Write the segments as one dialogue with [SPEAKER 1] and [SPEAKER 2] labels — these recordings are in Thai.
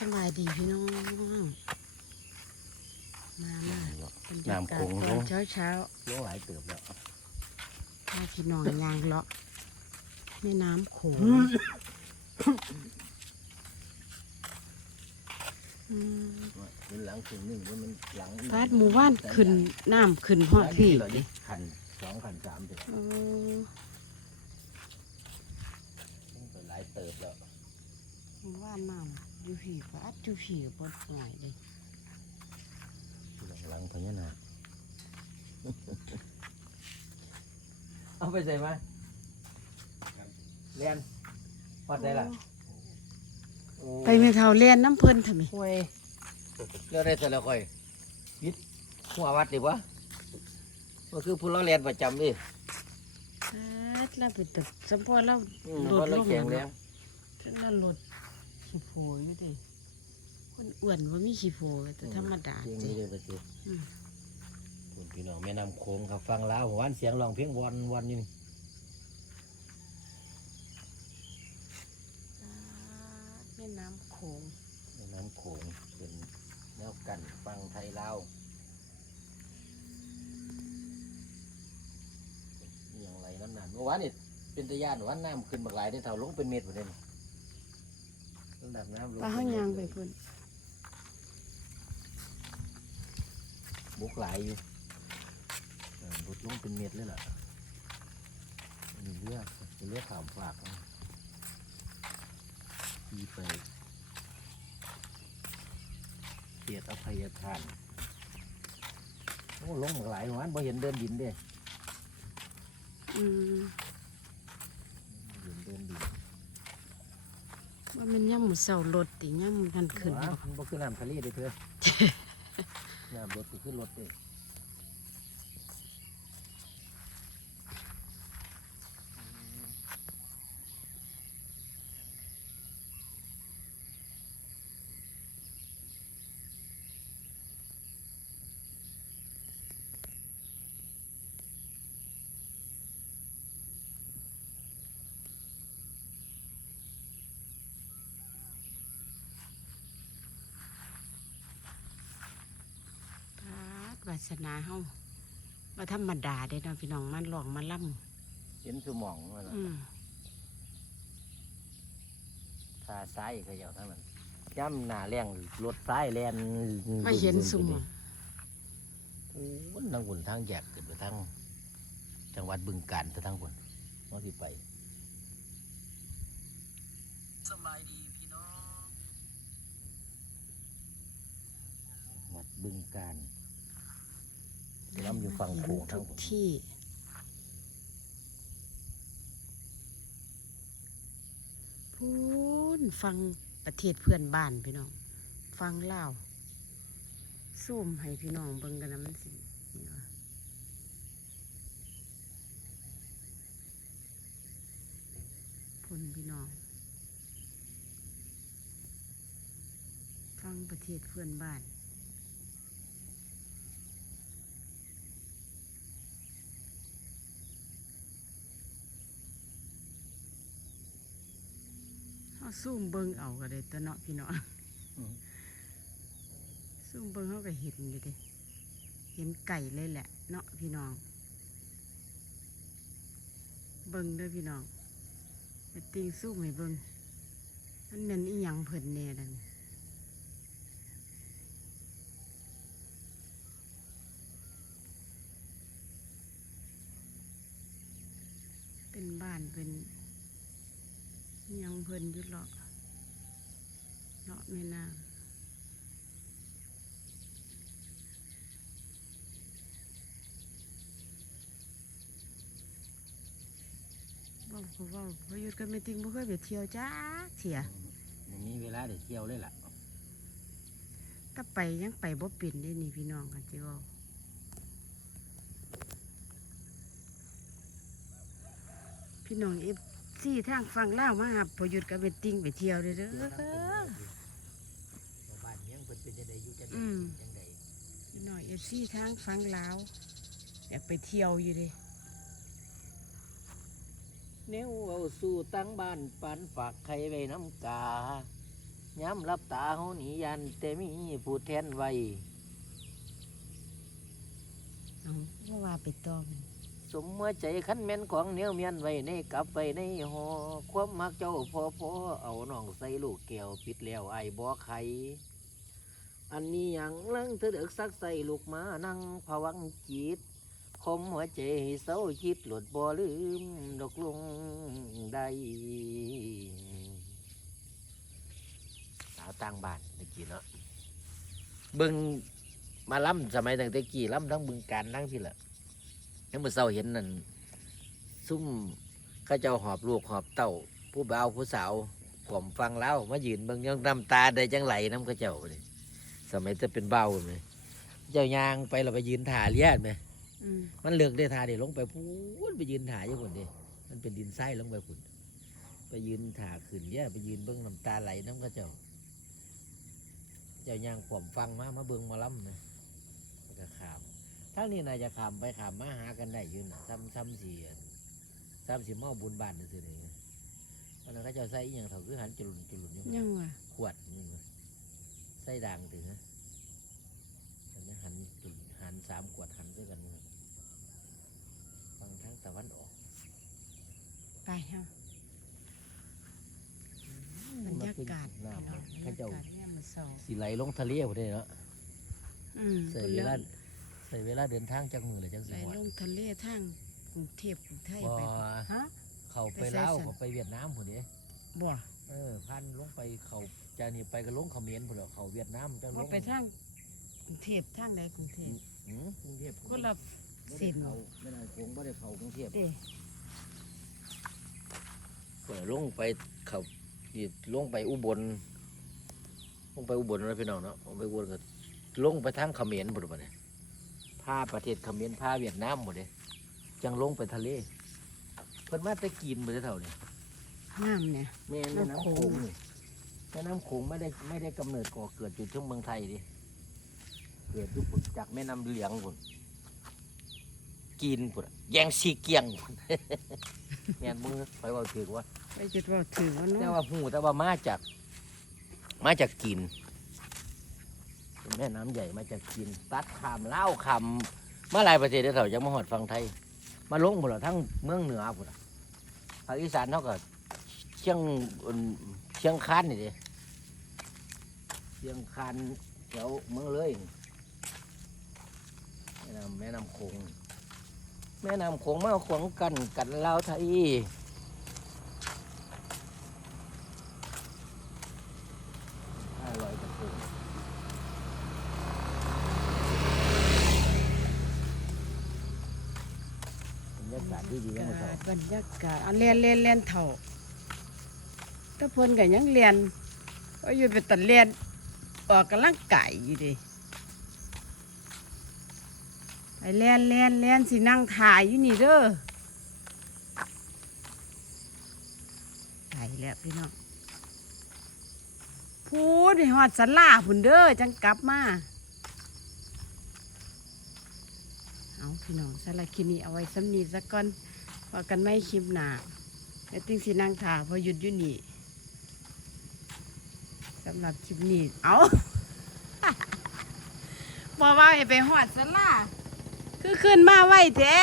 [SPEAKER 1] สบายดีพี่น้อง มามาบรรยากาศ
[SPEAKER 2] น้ำโขง
[SPEAKER 1] ต
[SPEAKER 2] ล
[SPEAKER 1] อน
[SPEAKER 2] ง
[SPEAKER 1] เช้าเช้า
[SPEAKER 2] ลงหลายเติบแล้ว
[SPEAKER 1] ๆพาพี่น้องยางเลาะแม่น้ำโขงอืม
[SPEAKER 2] เป็นหลังถึงหนึ่งว่ามันหลัง
[SPEAKER 1] พาดหมู่บ้านขึ้นน้ำขึ้นฮอดพี่
[SPEAKER 2] เหรอดิขันสองขันสามเติบ
[SPEAKER 1] เออ
[SPEAKER 2] เป็นหลายเติบแล้ว
[SPEAKER 1] หมู่บ้านน้ำ อยู่ผีพาดอยู่ผีปวดหน่อยเลย
[SPEAKER 2] หลังพญานาคเอาไปใส่มาเรียนพอดได้ละโอ้
[SPEAKER 1] ไปไม่เท่าเลียนน้ำเพิ่นทำไม
[SPEAKER 2] ห่วยเรื่องได้แต่ละค่อยวิทย์หัววัดดีวะก็คือผู้เราเรียนประจำดิ
[SPEAKER 1] พาดแล้วไปตึกสมพอเรา
[SPEAKER 2] อืมเพราะเราแข็ง
[SPEAKER 1] ขี้โพอยู่ดิคนอ้วนว่ามีขี้โพแต่ธรรมดา
[SPEAKER 2] เสียง
[SPEAKER 1] จิ
[SPEAKER 2] นี้เลยไปสิ
[SPEAKER 1] อืม
[SPEAKER 2] คุณพี่น้องแม่น้ำโขงครับฟังลาวหวานเสียงร้องเพลงวอนวอนอยู่นี่
[SPEAKER 1] แม่น้ำโขง
[SPEAKER 2] แม่น้ำโขงเป็นแนวกันฟังไทยลาวอหย่างไรน้ำหนักเมื่อวานนี่เป็นตะยานว่าน้ำขึ้นบักหลายได้เท่าลงเป็นเมตรหมดเลยนี่ ระดับน้ำลง
[SPEAKER 1] ปลาห้างยางไปพุ่น
[SPEAKER 2] บุกหลายอยู่เออบุกลงเป็นเมตรเลยล่ะมีเลือดมีเลือดขามฝากนะที่ไปเกียรติอภัยทานโอ้ลงบักหลายหวานบ่เห็นเดินดินเด้
[SPEAKER 1] อืม
[SPEAKER 2] เห็นเดินดิน
[SPEAKER 1] ว่ามันย่ำหมูเสารถติย่ำกันขึ้น
[SPEAKER 2] ว้ามันบ่คือน้ำทะเลเด้เพื่อน้ำรถก็คือรถเด้
[SPEAKER 1] พาด วาสนาเฮาว่าธรรมดาเด้เนาะพี่น้องมันหลองมาล่
[SPEAKER 2] เห็นสมองมันำล่ะ
[SPEAKER 1] อืม
[SPEAKER 2] ทาซ้ายเขาเจ้าทั้งนั้นย่ำหน้าแรงรถซ้ายแลน
[SPEAKER 1] ไม่เห็นสมอง
[SPEAKER 2] โอ้ยทางบนทางแยกเกิดไปทางจังหวัดบึงกาฬไปทางบนน้องที่ไป
[SPEAKER 1] สบายดีพี่น้อง
[SPEAKER 2] วัดบึงกาฬ น้ำอยู่ฝั่งโขงทาง
[SPEAKER 1] ทุ
[SPEAKER 2] บ
[SPEAKER 1] ก
[SPEAKER 2] น
[SPEAKER 1] ที่ พูนฟังประเทศเพื่อนบ้านพี่น้อง ฟังเล่าวซูมให้พี่น้องเบิ่งกันนะมันสินี่วะพุ่นพี่น้อง ฟังประเทศเพื่อนบ้าน เอาซูมเบิ่งเอาก็ได้ตัวเนาะพี่น้องซุ่มเบิ่งเขาก็เห็นอยู่เดิเห็นไก่เลยแหละ เนาะพี่น้อง เบิ่งเด้อพี่น้องไปติงซุ่มให้เบิ่งมันแม่นอีหยังเพิ่นแน่ดันเป็นบ้านเป็นอิห ยังเพิ่นอยุดเลาะเลาะแม่น้ำบอกเขาว่าพอหยุดกันไม่ติงบ่เคยไปเที่ยวจ้าเถีย
[SPEAKER 2] มันมีเวลาได้เที่ยวเลยล่ะ
[SPEAKER 1] ถ้าไปยังไปบ่เป็นได้นี่พี่น้องกันจิเว่าพี่น้องเอฟ ซีทางฟังเล่าวมาครับพอหยุดกันไปติงไปเที่ยวเด้อเด้อ
[SPEAKER 2] บ้านเมียงเพิ่นเป็นจังไดอยู่จังได
[SPEAKER 1] อืม
[SPEAKER 2] จังได
[SPEAKER 1] พี่น้องเอฟซีทางฟังลาวอยากไปเที่ยวอยู่เดิ
[SPEAKER 2] แนวเอาสู่ตั้งบ้านปันฝากใครไว้น้ำกาย้ำรับตาเฮาหนียันแต่มีผู้แทนไว้
[SPEAKER 1] เอาว่าว่าไปต่อมัน
[SPEAKER 2] สมเมื่อใจคันแม่นของเหนียวเมียนไว้ในกลับไว้ในหอความมักเจ้าพอพอเอาน้องใส่ลูกแก้วปิดแล้วไอ้บ่ไขอันนี้หยังลังเธอเด็กซักใส่ลูกมานั่งผวังจิตคมหัวใจเศร้าคิดหลุดบ่ลืมดอกลงได้สาวต่างบ้านตะกี้เนาะเบิ่งมาล้ำสมัยตั้งแต่กี้ล้ำทั้งบึงการทั้งที่ละ ยังเมื่อเช้าเห็นนั่นซุ่มเข้าเจ้าหอบลูกหอบเต้าผู้บ่าวผู้สาวผมฟังแล้วมายืนเบิ่งยังน้ำตาได้จังไหลน้ำเข้าเจ้าเลยสมัยจะเป็นเบาวเลยเจ้ายางไปเราไปยืนถ่าเลียดไหม
[SPEAKER 1] อืม
[SPEAKER 2] มันเลือกได้ถ่าเดี๋ยวลงไปพูนไปยืนถ่าอยู่คนเดีมันเป็นดินไส้ลงไปพุ่นไปยืนถ่าขึ้นเลียไปยืนเบิ่งน้ำตาไหลน้ำเข้าเจ้า เจ้ายางผมฟังมามาเบิ่งหมาล้ำนะมันก็ขาม ทั้งนี้น่าจะขามไปขามมาหากันได้อยืนน่ะซ้ำซ้ำสีซ้ำสีเมาบุญบานนี่สิเลยเพราะนั้นเขาเจะใส่อหย่างเถาคือหันจุลุนจุลุนอยู่
[SPEAKER 1] ยังว่า
[SPEAKER 2] ขวดนี่มั้ยใส่ด่างถึงฮะอันนี้หันจุลหันสามขวดหันด้วยกันมั้ยฟังทั้งตะวันออก
[SPEAKER 1] ไปเฮาบรรยากาศ
[SPEAKER 2] น้
[SPEAKER 1] พี่น้องำ
[SPEAKER 2] เขาเจ้า
[SPEAKER 1] บรรยากาศยามมื้อเช้า
[SPEAKER 2] สีไหลลงทะเลพอดีเนาะ
[SPEAKER 1] อืม
[SPEAKER 2] ใส่
[SPEAKER 1] พิ่น
[SPEAKER 2] เวลา
[SPEAKER 1] ริ่ม
[SPEAKER 2] ใส่เวลาเดินทางจากมือเลยจัง
[SPEAKER 1] ไห
[SPEAKER 2] สิ
[SPEAKER 1] ล
[SPEAKER 2] หอด
[SPEAKER 1] ลงทะเลทางกรุงเทพกรุงไทย
[SPEAKER 2] บ่
[SPEAKER 1] ไปฮะ
[SPEAKER 2] เขาไป
[SPEAKER 1] ไปใส่
[SPEAKER 2] ลาว
[SPEAKER 1] สัน
[SPEAKER 2] เขาไปเวียดนามพอดี
[SPEAKER 1] บ่
[SPEAKER 2] เออพันลงไปเขาจานี่ไปก็ลงเขมรพุ่นแหล้วเขาเวียดนามจังล
[SPEAKER 1] บ่
[SPEAKER 2] ง
[SPEAKER 1] ไปทางกรุงเทพทางใดกรุงเทพ
[SPEAKER 2] หืมกรุงเทพ
[SPEAKER 1] คนละ
[SPEAKER 2] ไม่
[SPEAKER 1] เส้
[SPEAKER 2] ได้
[SPEAKER 1] น
[SPEAKER 2] เขาไม่ได้โค้งไม่ได้เขากรุงเทพ
[SPEAKER 1] เด้
[SPEAKER 2] ก็ลงไปเขาอีลงไปอุบลลงไปอุบลแล้วพี่น้องเนาะลงไปอุบลก็ลงไปทางเขมรหมดเลยเนี่ย พาประเทศเขมรพาเวียดนามหมดเลยจังลงไปทะเล เพิ่นมาแตะกินหมดเลยเท่าเนี่ย
[SPEAKER 1] น้ำเนี่ย
[SPEAKER 2] แม่แม่
[SPEAKER 1] น้ำ
[SPEAKER 2] น้ำ
[SPEAKER 1] โข
[SPEAKER 2] โข
[SPEAKER 1] ง
[SPEAKER 2] งนี่แม่น้ำโขงไม่ได้ไม่ได้กำเนิดก่อเกิดอยู่ที่เมืองไทยดิเกิดอยู่พุ่นจากแม่น้ำเหลียงพุ่นกินพุ่นอะแยงซีเกียงพุ่นแม่นมือไปเว่าถือว่า
[SPEAKER 1] ไปจิตว่าถือว่า
[SPEAKER 2] แต่
[SPEAKER 1] เนาะ
[SPEAKER 2] ว่าหูแต่ว่ามาจาก มาจากกินเป็น แม่น้ำใหญ่มาจากกินตัดขามเล่าวขามมาหลายประเทศเด้เถอะยังมาหอดฟังไทย มาลงหมดแล้วทั้งเมืองเหนือพุ่นอะภาคอีสานเท่ากับเชียงอุ่นเชียงคานนี่เดิเชียงคานแถวเมืองเลยแม่น้ำแม่น้ำโขงแม่น้ำโขงมาขวางกันกันลาวไทยห้าร้อยกระทงบรรยากาศดีดีนะครั
[SPEAKER 1] บรรยากาศอันเรียนเรียนเรียนเถ่าถ้าเพิ่นก็ยังเรียนก็อยู่ไปตัดเรียนออกกำลังกายอยู่ดิไปเรียนเรียนเรียนสินั่งถ่ายอยู่นี่เด้อไปแล้วพี่น้องพูดให้ฮอดสลาพุ่นเด้อจังกลับมาเอา พี่น้องสลาคินีเอาไว้สำนีสักก่อนพอกันไม่คลิปหนาแล้วติ้งสินั่งถาพอหยุดอยู่นี่สำหรับคลิปนี้เอาบอกว่าให้ไปหอดสลาคือขึ้นมาไว้แท้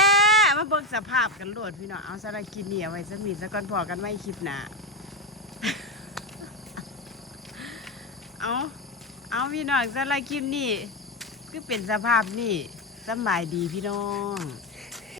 [SPEAKER 1] มาเบิ่งสภาพกันโลดพี่น้องเอาสลาคินีเอาไว้สำนีสักก่อนพอกันไม่คลิปหนาเอาเอาพี่น้องสลาคลิปนี้คือเป็นสภาพนี่ สบายดีพี่น้อง